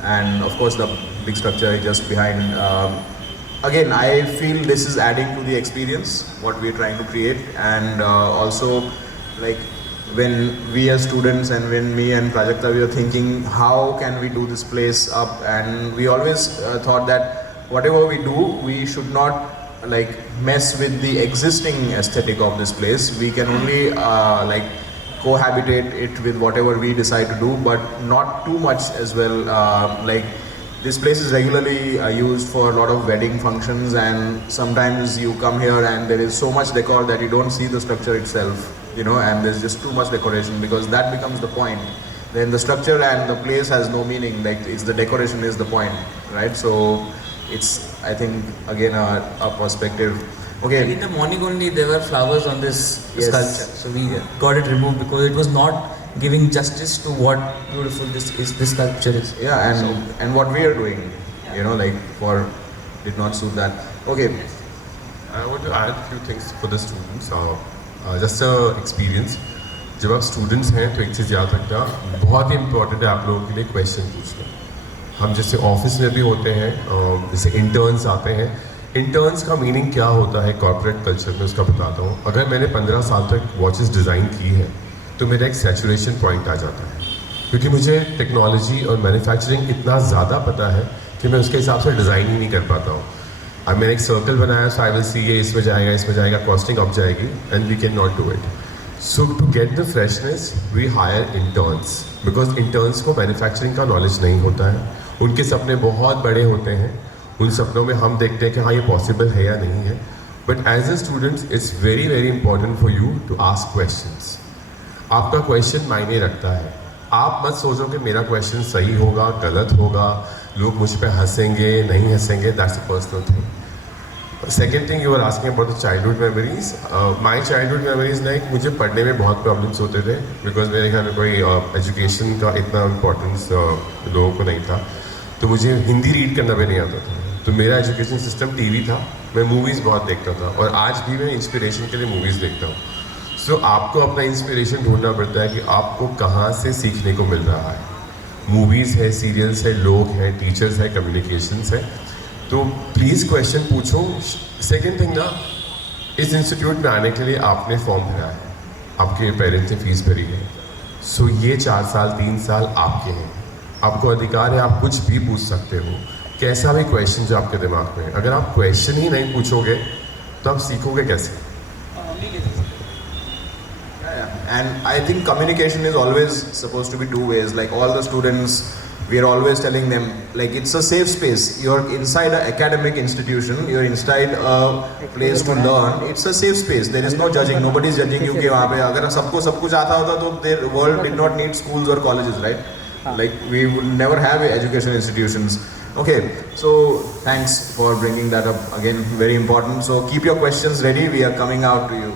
and of course the big structure is just behind. Again, I feel this is adding to the experience, what we're trying to create, and also like when we as students and when me and Prajakta, we were thinking how can we do this place up, and we always thought that whatever we do, we should not like mess with the existing aesthetic of this place. We can only like cohabitate it with whatever we decide to do, but not too much as well. Like this place is regularly used for a lot of wedding functions, and sometimes you come here and there is so much decor that you don't see the structure itself, you know, and there's just too much decoration, because that becomes the point. Then the structure and the place has no meaning, like it's the decoration is the point, right? So it's, I think, again a perspective. Okay. In the morning only there were flowers on this Yes. sculpture, so we got it removed because it was not giving justice to what beautiful this sculpture is. Yeah, and what we are doing, you know, like for did not suit that. Okay. I want to add a few things for the students. Just experience. जब आप students हैं तो एक चीज़ याद रखना, बहुत ही important है आप लोगों के लिए question पूछना. हम जैसे ऑफिस में भी होते हैं, जैसे इंटर्न्स आते हैं, इंटर्न्स का मीनिंग क्या होता है कॉर्पोरेट कल्चर में, उसका बताता हूँ. अगर मैंने 15 साल तक वॉचेस डिज़ाइन की है तो मेरा एक सैचुरेशन पॉइंट आ जाता है, क्योंकि मुझे टेक्नोलॉजी और मैन्युफैक्चरिंग इतना ज़्यादा पता है कि मैं उसके हिसाब से डिज़ाइन ही नहीं कर पाता हूँ. अब मैंने एक सर्कल बनाया, सो आई विल सी ये इसमें जाएगा, कॉस्टिंग अप जाएगी, and we can not do it. So to get the freshness, we hire interns, because interns को मैन्युफैक्चरिंग का नॉलेज नहीं होता है. उनके सपने बहुत बड़े होते हैं, उन सपनों में हम देखते हैं कि हाँ ये पॉसिबल है या नहीं है. But as a student, it's very very important for you to ask questions. आपका क्वेश्चन मायने रखता है. आप मत सोचो कि मेरा क्वेश्चन सही होगा, गलत होगा, लोग मुझ पे हंसेंगे, नहीं हंसेंगे. That's a personal thing. Second thing you were asking about the childhood memories. My childhood memories like मुझे पढ़ने में बहुत प्रॉब्लम्स होते थे because मेरे घर में कोई एजुकेशन का इतना इम्पोर्टेंस लोगों को नहीं था. तो मुझे हिंदी रीड करना भी नहीं आता था. तो मेरा एजुकेशन सिस्टम टीवी था. मैं मूवीज़ बहुत देखता था और आज भी मैं इंस्पिरेशन के लिए मूवीज़ देखता हूँ. सो आपको अपना इंस्पिरेशन ढूंढना पड़ता है कि आपको कहाँ से सीखने को मिल रहा है. मूवीज़ है, सीरियल्स है, लोग हैं, टीचर्स है, कम्युनिकेशंस है. तो प्लीज़ क्वेश्चन पूछो. सेकेंड थिंग ना, इस इंस्टीट्यूट में आने के लिए आपने फॉर्म भरा है, आपके पेरेंट्स ने फीस भरी है. सो ये 4 साल 3 साल आपके हैं. आपको अधिकार है, आप कुछ भी पूछ सकते हो, कैसा भी क्वेश्चन जो आपके दिमाग में है. अगर आप क्वेश्चन ही नहीं पूछोगे तो आप सीखोगे कैसे? And I think communication is always supposed to be two ways. Like all the students, we are always telling them, like it's a safe space. You're inside an academic institution. You're inside a place to learn. It's a safe space. There is no judging. Nobody is judging you कि वहाँ पे अगर सबको सब कुछ आता होता तो the world did not need schools or colleges, right? Like we would never have education institutions. Okay, so thanks for bringing that up again. Very important. So keep your questions ready. We are coming out to you.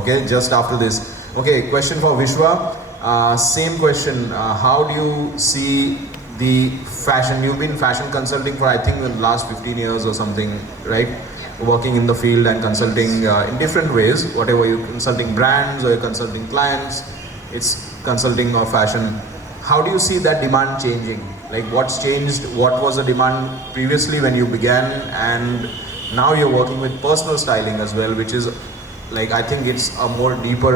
Okay, just after this. Okay, question for Vishwa. Same question. How do you see the fashion? You've been fashion consulting for I think the last 15 years or something, right? Working in the field and consulting in different ways. Whatever you're consulting brands or you're consulting clients, it's consulting of fashion. How do you see that demand changing? Like what's changed? What was the demand previously when you began, and now you're working with personal styling as well, which is like I think it's a more deeper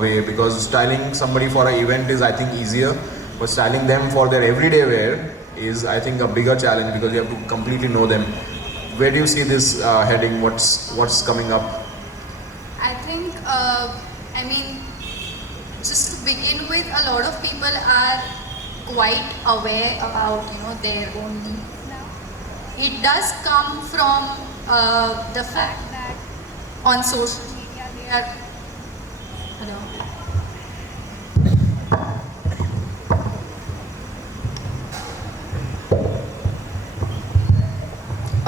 way, because styling somebody for an event is I think easier, but styling them for their everyday wear is I think a bigger challenge because you have to completely know them. Where do you see this heading? What's coming up? I think, I mean, just to begin with, a lot of people are quite aware about, you know, their own needs now. It does come from the fact that on social media they are, hello.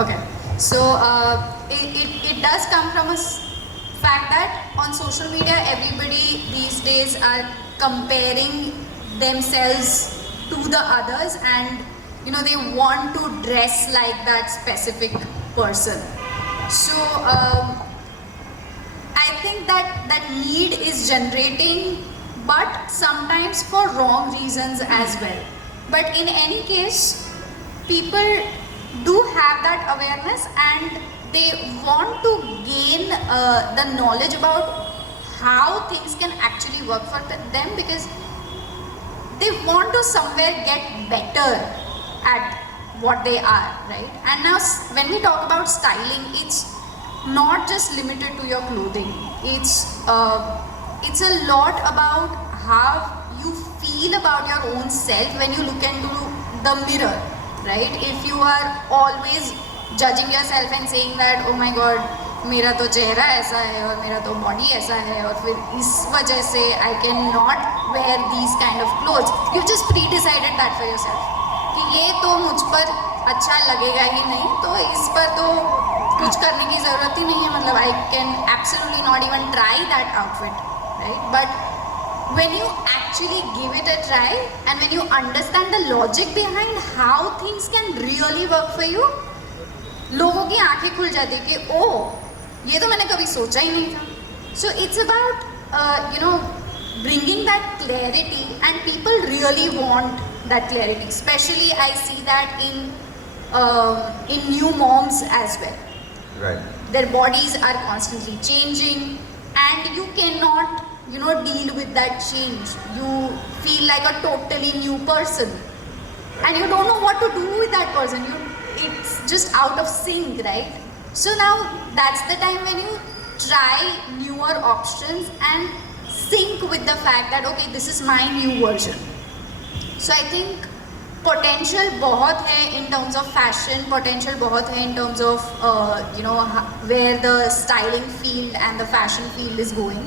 Okay, so it does come from a fact that on social media everybody these days are comparing themselves to the others, and you know they want to dress like that specific person. So I think that need is generating, but sometimes for wrong reasons as well. But in any case, people do have that awareness and they want to gain the knowledge about how things can actually work for them, because they want to somewhere get better at what they are, right? And now when we talk about styling, it's not just limited to your clothing. It's a lot about how you feel about your own self when you look into the mirror, right? If you are always judging yourself and saying that, oh my god, मेरा तो चेहरा ऐसा है और मेरा तो body ऐसा है और फिर इस वजह से I cannot wear these kind of clothes. You just pre-decided that for yourself कि ये तो मुझ पर अच्छा लगेगा ही नहीं, तो इस पर तो कुछ करने की ज़रूरत ही नहीं है. मतलब I can absolutely not even try that outfit, right? But when you actually give it a try and when you understand the logic behind how things can really work for you, लोगों की आंखें खुल जाती कि ओह ये तो मैंने कभी सोचा ही नहीं था. So it's about you know, bringing that clarity, and people really want that clarity. Especially I see that in new moms as well. Right. Their bodies are constantly changing, and you cannot, you know, deal with that change. You feel like a totally new person, and you don't know what to do with that person. It's just out of sync, right? So now that's the time when you try newer options and sync with the fact that okay, this is my new version. So I think potential बहुत है in terms of fashion, potential बहुत है in terms of where the styling field and the fashion field is going,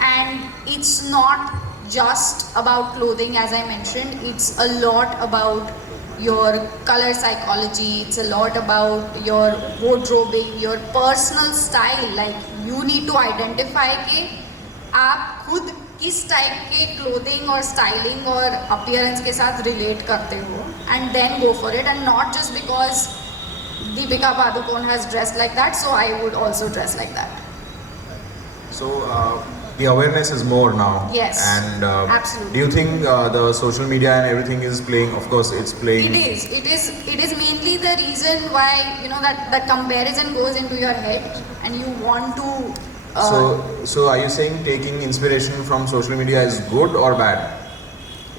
and it's not just about clothing as I mentioned. It's a lot about your color psychology, it's a lot about your wardrobing, your personal style. Like you need to identify कि आप खुद किस type के clothing और styling और appearance के साथ relate करते हो, and then go for it, and not just because Deepika Padukone has dressed like that, so I would also dress like that. So the awareness is more now. Yes, and absolutely. do you think the social media and everything is playing? Of course, it's playing. It is mainly the reason why that comparison goes into your head, and you want to. So are you saying taking inspiration from social media is good or bad?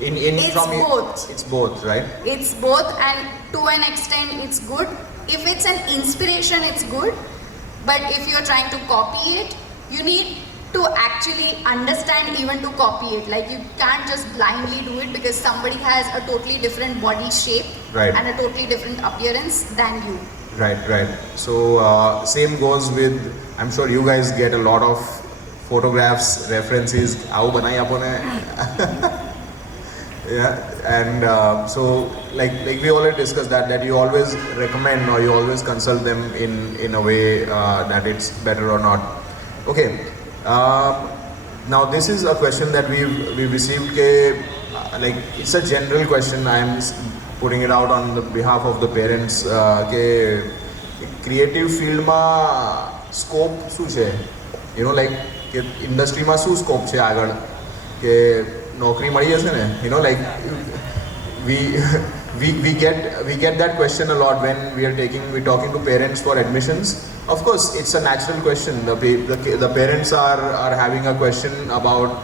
It's both. It's both, right? It's both, and to an extent it's good. If it's an inspiration, it's good. But if you're trying to copy it, you need to actually understand even to copy it. Like you can't just blindly do it because somebody has a totally different body shape, right, and a totally different appearance than you. Right. So same goes with, I'm sure you guys get a lot of photographs, references. How banai apone? Yeah, and so like we already discussed that you always recommend or you always consult them in a way that it's better or not. Okay. Now this is a question that we've received. Like it's a general question. I am putting it out on the behalf of the parents. Creative field ma scope શું છે? Like કે industry માં શું scope છે આગળ? કે નોકરી મળી જશે ને? Like we get that question a lot when we're talking to parents for admissions. Of course, it's a natural question. The parents are having a question about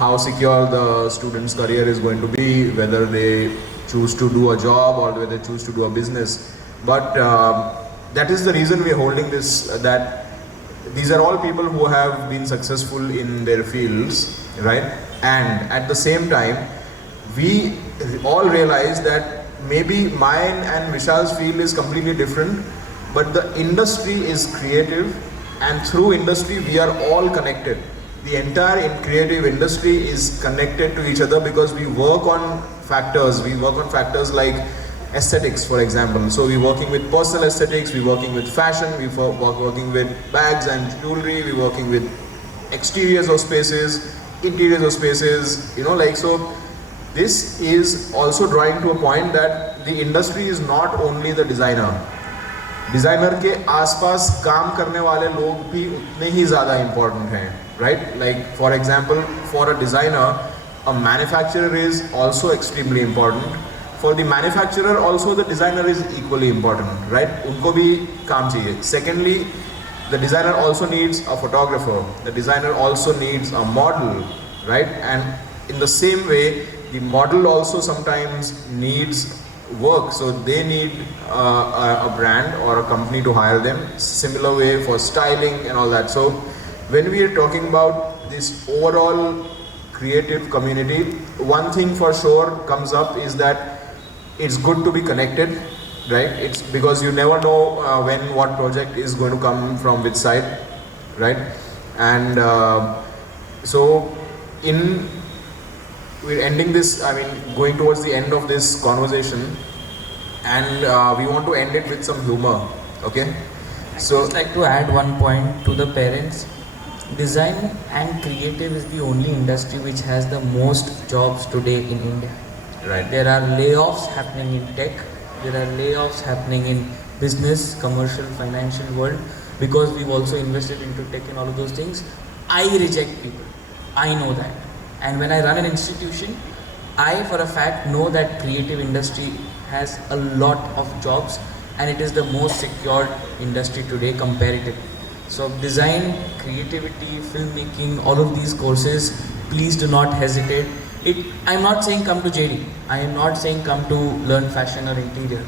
how secure the student's career is going to be, whether they choose to do a job or whether they choose to do a business. But that is the reason we are holding this, that these are all people who have been successful in their fields, right? And at the same time, we all realize that maybe mine and Vishal's field is completely different, but the industry is creative, and through industry we are all connected. The entire creative industry is connected to each other because we work on factors like aesthetics, for example. So we're working with personal aesthetics, we're working with fashion, we're working with bags and jewelry, we're working with exteriors of spaces, interiors of spaces, like so. This is also drawing to a point that the industry is not only the designer. Designer के आसपास काम करने वाले लोग भी उतने ही ज़्यादा important हैं, right? Like for example, for a designer, a manufacturer is also extremely important. For the manufacturer also the designer is equally important, right? उनको भी काम चाहिए. Secondly, the designer also needs a photographer, the designer also needs a model, right? And in the same way, the model also sometimes needs work, so they need a brand or a company to hire them. Similar way for styling and all that. So when we are talking about this overall creative community, one thing for sure comes up is that it's good to be connected, right? It's because you never know when what project is going to come from which side, right? And so we're ending this, going towards the end of this conversation, and we want to end it with some humor, okay? So I'd just like to add one point to the parents. Design and creative is the only industry which has the most jobs today in India. right. There are layoffs happening in tech, there are layoffs happening in business, commercial, financial world, because we've also invested into tech and all of those things. I reject people. I know that. And when I run an institution, I for a fact know that creative industry has a lot of jobs, and it is the most secured industry today comparatively. So design, creativity, filmmaking, all of these courses, please do not hesitate. I'm not saying come to JD. I am not saying come to learn fashion or interior.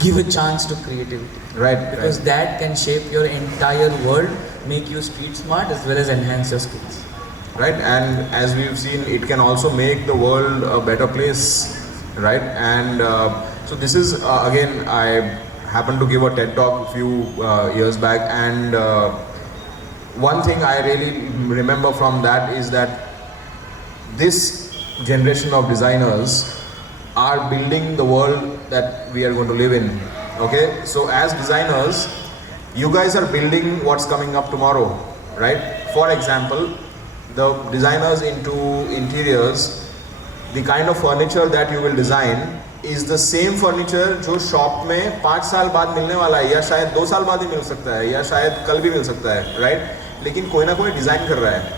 Give a chance to creativity. Right. Because that can shape your entire world, make you street smart as well as enhance your skills. Right, and as we've seen, it can also make the world a better place, right? And so this is again, I happened to give a TED talk a few years back, and one thing I really remember from that is that this generation of designers are building the world that we are going to live in. Okay, so as designers, you guys are building what's coming up tomorrow, right? For example, the designers into interiors, the kind of furniture that you will design is the same furniture जो shop में 5 साल बाद मिलने वाला है, या शायद 2 साल बाद ही मिल सकता है, या शायद कल भी मिल सकता है, राइट? लेकिन कोई ना कोई डिज़ाइन कर रहा है,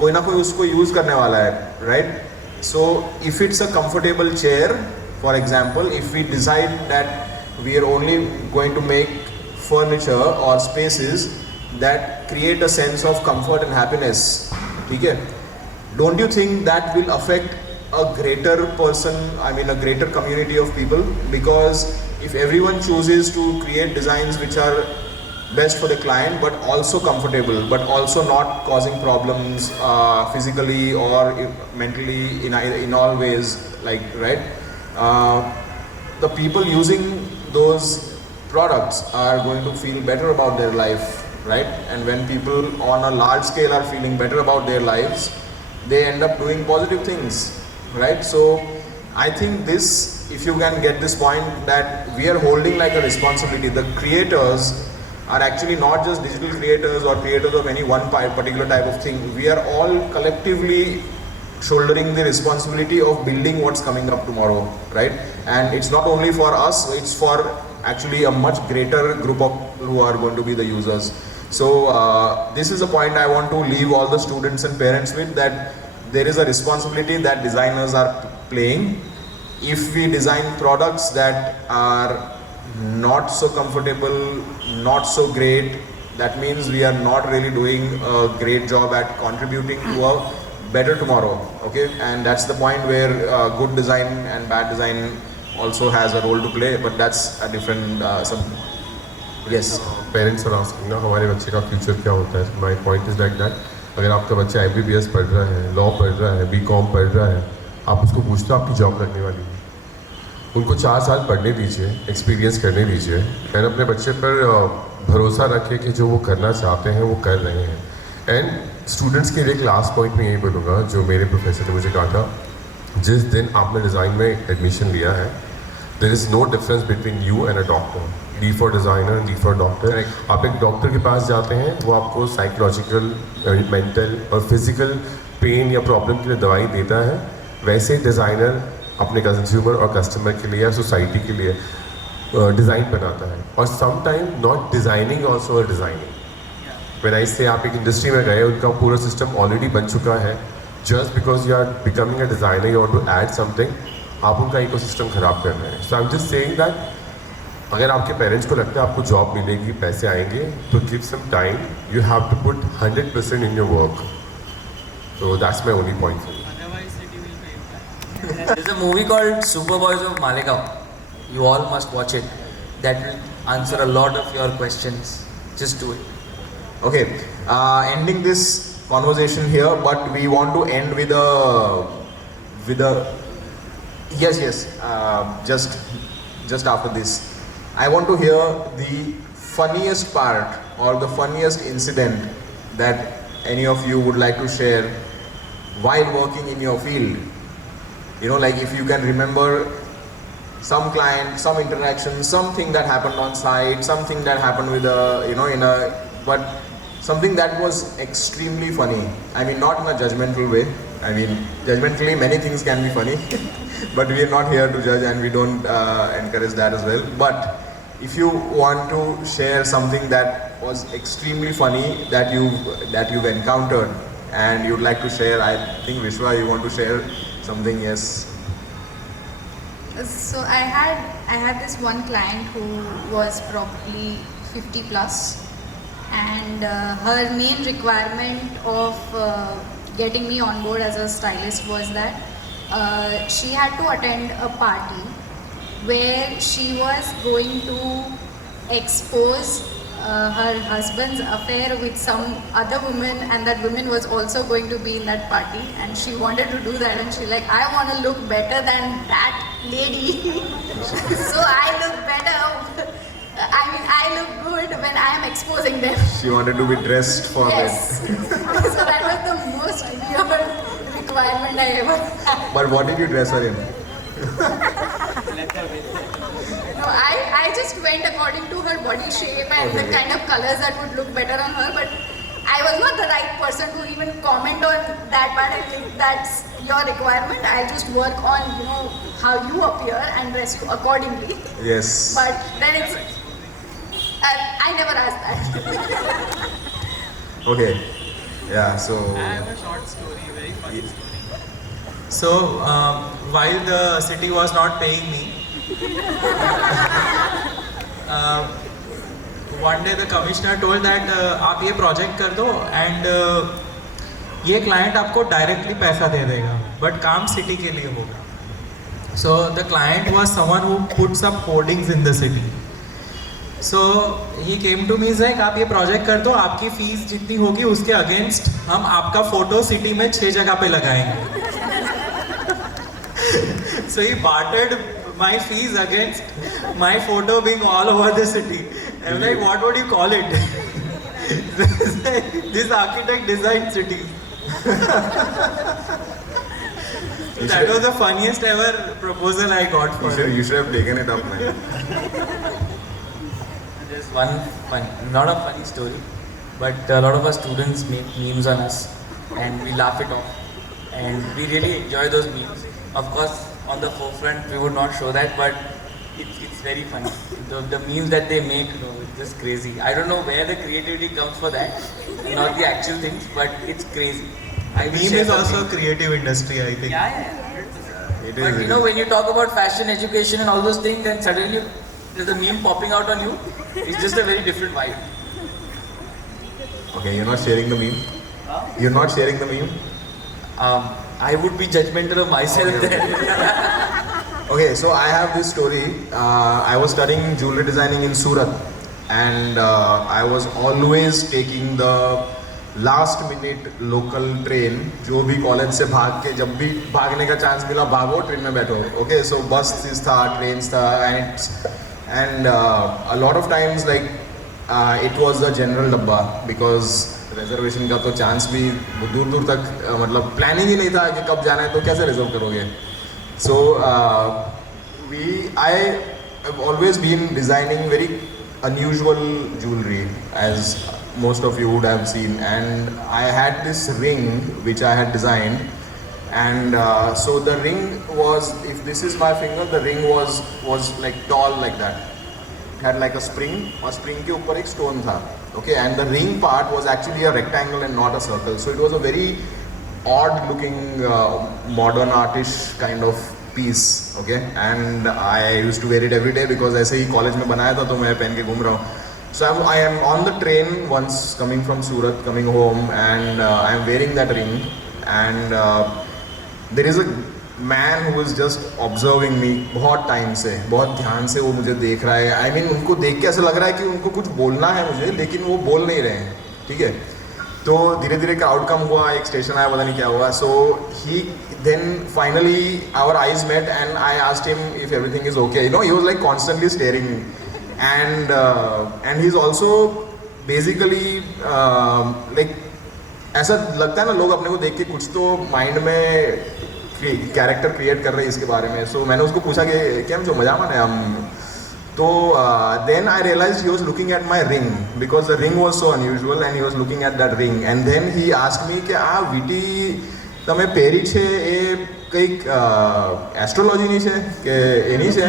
कोई ना कोई उसको यूज़ करने वाला है, right? So if it's a comfortable chair, for example, if we decide that we are only going to make furniture or spaces that create a sense of comfort and happiness, okay? Don't you think that will affect a greater person, I mean a greater community of people? Because if everyone chooses to create designs which are best for the client but also comfortable, but also not causing problems physically or mentally in all ways, like, right? The people using those products are going to feel better about their life, right? And when people on a large scale are feeling better about their lives, they end up doing positive things, right? So I think this, if you can get this point, that we are holding like a responsibility. The creators are actually not just digital creators or creators of any one particular type of thing. We are all collectively shouldering the responsibility of building what's coming up tomorrow, right? And it's not only for us, it's for actually a much greater group of who are going to be the users. So this is a point I want to leave all the students and parents with, that there is a responsibility that designers are playing. If we design products that are not so comfortable, not so great, that means we are not really doing a great job at contributing to a better tomorrow, okay? And that's the point where good design and bad design also has a role to play, but that's a different yes. Parents are asking ना हमारे बच्चे का future क्या होता है. My point is like that, अगर आपका बच्चा MBBS पढ़ रहा है, लॉ पढ़ रहा है, BCom पढ़ रहा है, आप उसको पूछते हो आपकी जॉब लगने वाली है. उनको 4 साल पढ़ने दीजिए, एक्सपीरियंस करने दीजिए, एंड अपने बच्चे पर भरोसा रखें कि जो वो करना चाहते हैं वो कर रहे हैं. एंड स्टूडेंट्स के लिए एक लास्ट पॉइंट में यही बोलूँगा, जो मेरे प्रोफेसर ने मुझे कहा था, जिस दिन आपने डिज़ाइन में एडमिशन लिया है, there is no difference between you and a doctor. D for designer, D for doctor. आप एक डॉक्टर के पास जाते हैं, वो आपको साइकोलॉजिकल, मेंटल और फिजिकल पेन या प्रॉब्लम के लिए दवाई देता है. वैसे डिज़ाइनर अपने कंज्यूमर और कस्टमर के लिए या सोसाइटी के लिए डिज़ाइन बनाता है. और some time not designing also designing. When I say आप एक इंडस्ट्री में गए, उनका पूरा सिस्टम ऑलरेडी बन चुका है. Just because you are becoming a designer, you want to add something, आप उनका इकोसिस्टम ख़राब कर रहे हैं. So I am just saying that अगर आपके पेरेंट्स को लगता है आपको जॉब मिलेगी, पैसे आएंगे, तो give some time. You have to put 100% in your work. So that's my only point for you. There's a movie called Superboys of Malegaon. You all must watch it. That will answer a lot of your questions. Just do it. Okay, ending this conversation here, but we want to end with a yes, just after this. I want to hear the funniest part or the funniest incident that any of you would like to share while working in your field. You know, like if you can remember some client, some interaction, something that happened on site, something that happened with but something that was extremely funny. I mean, not in a judgmental way. I mean, judgmentally many things can be funny, but we are not here to judge and we don't encourage that as well. But if you want to share something that was extremely funny that you've encountered and you'd like to share, I think Vishwa, you want to share something? Yes. So I had this one client who was probably 50 plus, and her main requirement of getting me on board as a stylist was that she had to attend a party where she was going to expose her husband's affair with some other woman, and that woman was also going to be in that party, and she wanted to do that, and she like, I want to look better than that lady. So I look better. I mean, I look good when I am exposing them. She wanted to be dressed for Yes. So that was the most weird requirement I ever had. that. But what did you dress her in? No, I just went according to her body shape and the kind of colors that would look better on her, but I was not the right person to even comment on that part. I think that's your requirement. I just work on, you know, how you appear and dress you accordingly. Yes. But then it's, I never asked that. Okay. Yeah, so. I have a short story, very funny story. So, while the city was not paying me, one day the commissioner told that आप ये project कर दो and ये client आपको directly पैसा दे देगा, but काम city के लिए होगा. So the client was someone who puts up hoardings in the city. So he came to me, he's like, आप ये project कर दो, आपकी fees जितनी होगी उसके against हम आपका photo city में 6 जगह पे लगाएंगे. So he bartered my fees against my photo being all over the city. I'm like, what would you call it? This architect designed cities. That was the funniest ever proposal I got for it. You should have taken it up, man. There's one funny, not a funny story, but a lot of our students make memes on us and we laugh it off. And we really enjoy those memes. Of course, on the forefront, we would not show that, but it's very funny. The memes that they make, you know, it's just crazy. I don't know where the creativity comes for that, not the actual things, but it's crazy. I will Meme share is also a something. creative industry, I think. Yeah. It But you know, when you talk about fashion, education and all those things, then suddenly there's a meme popping out on you. It's just a very different vibe. Okay, you're not sharing the meme? You're not sharing the meme? I would be judgmental of myself then. Okay, so I have this story. I was studying jewelry designing in Surat, and I was always taking the last minute local train. जो भी college से भाग के जब भी भागने का chance मिला भागो ट्रेन में बैठो. Okay, so buses था, trains था, and a lot of times like it was the general डब्बा because रिजर्वेशन का तो चांस भी दूर दूर तक मतलब प्लानिंग ही नहीं था कि कब जाना है तो कैसे रिजर्व करोगे. So I have always been designing very unusual jewelry, as most of you would have seen, and I had this ring which I had designed, and so the ring was, if this is my finger, the ring was like tall like that. It had like a spring, और spring के ऊपर एक stone था. Okay, and the ring part was actually a rectangle and not a circle, so it was a very odd looking modern artish kind of piece. Okay, and I used to wear it every day because ऐसे ही college में बनाया था तो मैं पहन के घूम रहा हूँ. So I am on the train once coming from Surat, coming home, and I am wearing that ring, and there is a man who is just observing me बहुत टाइम से, बहुत ध्यान से वो मुझे देख रहा है. I mean उनको देख के ऐसा लग रहा है कि उनको कुछ बोलना है मुझे, लेकिन वो बोल नहीं रहे हैं. ठीक है, तो धीरे धीरे क्राउड कम हुआ, एक स्टेशन आया, पता नहीं क्या हुआ. So he then finally our eyes met and I asked him if everything is okay. You know, he was like constantly staring, and he's also basically like ऐसा लगता है ना लोग अपने को देख के कुछ तो माइंड में कैरेक्टर क्रिएट कर रहे हैं इसके बारे में. सो मैंने उसको पूछा कि क्या जो मजा माने हम, तो then I realise he was looking at my ring because the ring was so unusual and he was looking at that ring, and then he asked me कि આ વીટી તમે પહેરી છે એ કંઈક એસ્ટ્રોલોજીની છે કે એની છે.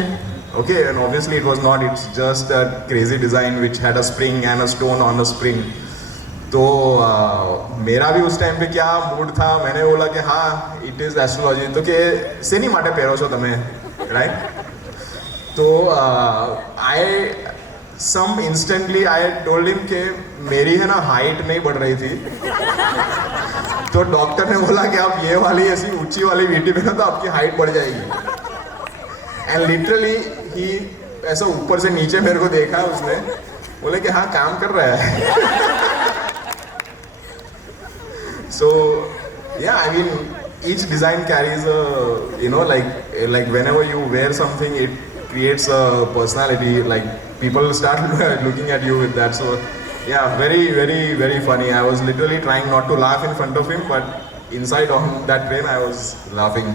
Okay, and obviously it was not, it's just a crazy design which had a spring and a stone on a spring. तो मेरा भी उस टाइम पे क्या मूड था, मैंने बोला कि हाँ इट इज़ एस्ट्रोलॉजी. तो કે શેની માટે પહેરો છો તમે, રાइट? तो आई सम इंस्टेंटली आई टोल्ड हिम कि मेरी है ना हाइट नहीं बढ़ रही थी, तो डॉक्टर ने बोला कि आप ये वाली ऐसी ऊंची वाली वीटी पहनो तो आपकी हाइट बढ़ जाएगी. एंड लिटरली ही ऐसा ऊपर से नीचे मेरे को देखा उसने, बोले कि हाँ काम कर रहा है. So yeah, I mean each design carries a, you know, like whenever you wear something, it creates a personality. Like people start looking at you with that. So yeah, very very very funny. I was literally trying not to laugh in front of him, but inside on that train I was laughing.